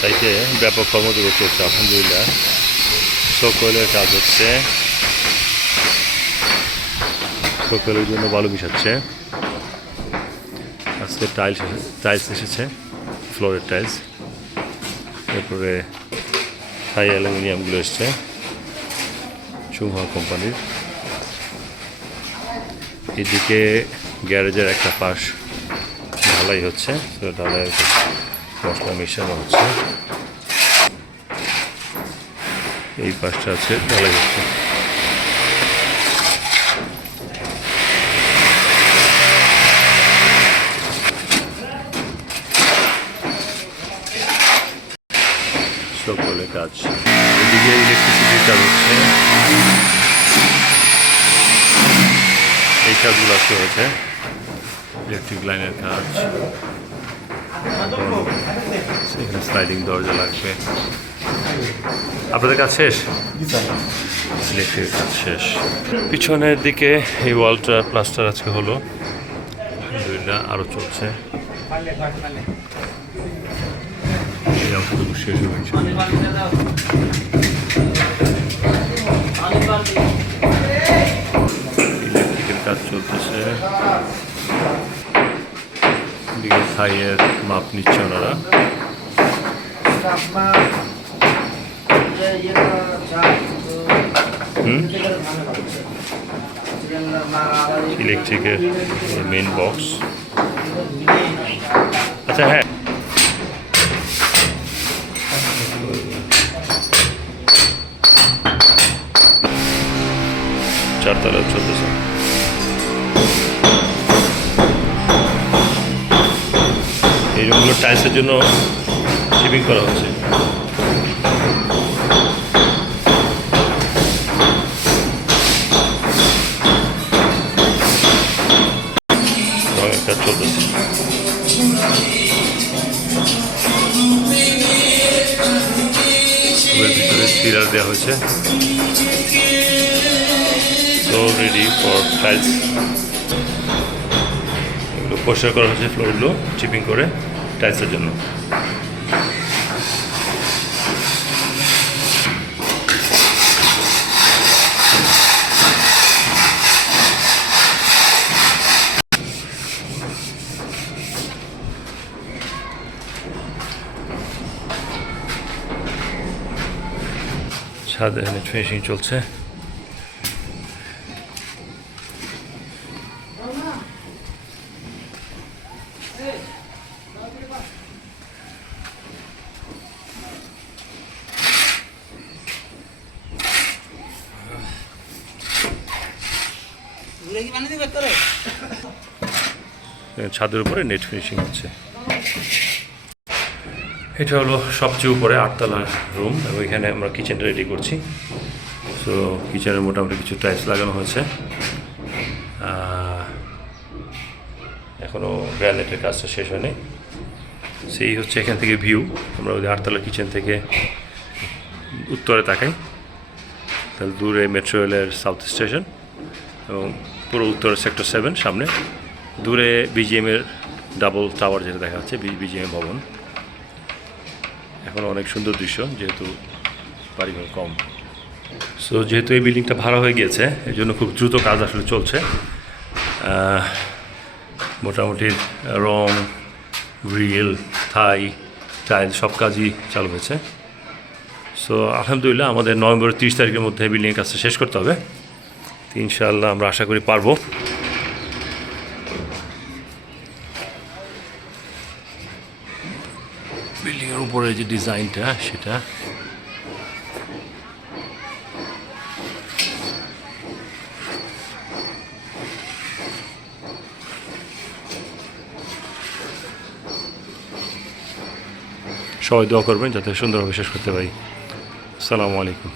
সাইটে ব্যাপক কর্মযোগ্য চলছে আলহামদুলিল্লাহ। সকলের কাজ হচ্ছে, সকলের জন্য বালু মিশাচ্ছে। আজকে টাইলস এসেছে, ফ্লোরের টাইলস, এরপরে থাই অ্যালুমিনিয়ামগুলো এসছে চুমহা কোম্পানির। এদিকে গ্যারেজের একটা পাশ ঢালাই হচ্ছে, ঢালাই মশলা মেশানো হচ্ছে। এই পাশটা আছে ঢালাই হচ্ছে। সকলে কাজ, এদিকে ইলেকট্রিসিটির কাজ হচ্ছে। এই কাজগুলো আজকে হয়েছে, ইলেকট্রিক লাইনের কাজ। সেখানে স্লাইডিং দরজা লাগবে। আপনাদের কাজ শেষ? ইলেকট্রিক কাজ শেষ। পিছনের দিকে এই ওয়ালটা প্লাস্টার আজকে হলো, আলহামদুলিল্লাহ আরও চলছে। এই অংশটুকু শেষ হয়েছে। ইলেকট্রিকের কাজ চলতেছে। দিকে থাইয়ের মাপ নিচ্ছে ওনারা। ইলেকট্রিকের মেন বক্স। আচ্ছা হ্যাঁ, চারতলা চলতেছে। এই রুমগুলো টাইলসের জন্য শিপিং করা হচ্ছে। রঙের কাজ চলতেছে। ভিতরে পিলার দেওয়া হয়েছে। So ready for tiles. এগুলো পরিষ্কার করা হচ্ছে, ফ্লোরগুলো চিপিং করে টাইলসের জন্য। ছাদে এখানে ফিনিশিং চলছে। ছাদের উপরে নেট ফিনিশিং হচ্ছে। এটা হলো সবচেয়ে উপরে 8 তলার রুম, এবং এখানে আমরা কিচেনটা রেডি করছি। সো কিচেনের মোটামুটি কিছু টাইলস লাগানো হয়েছে, এখনও গ্রানাইটের কাজটা শেষ হয়নি। সেই হচ্ছে এখান থেকে ভিউ। আমরা ওই 8 তলার কিচেন থেকে উত্তরে তাকাই, তাহলে দূরে মেট্রো রেলের সাউথ স্টেশন এবং পুরো উত্তরা সেক্টর 7 সামনে। দূরে বিজিএমের ডাবল টাওয়ার যেটা দেখা যাচ্ছে, বিজিএম ভবন। এখন অনেক সুন্দর দৃশ্য, যেহেতু বাড়িঘর কম। সো যেহেতু এই বিল্ডিংটা ভাড়া হয়ে গিয়েছে, এই জন্য খুব দ্রুত কাজ আসলে চলছে। মোটামুটি রং, গ্রিল, থাই, টাইল সব কাজই চালু হয়েছে। সো আলহামদুলিল্লাহ আমাদের নভেম্বরের 30 তারিখের মধ্যে বিল্ডিংয়ের কাজটা শেষ করতে হবে। ইনশাআল্লাহ আমরা আশা করি পারবো। বিল্ডিংয়ের উপরে যে ডিজাইনটা, সেটা সবাই দোয়া করবেন যাতে সুন্দরভাবে শেষ করতে পারি। আসসালামু আলাইকুম।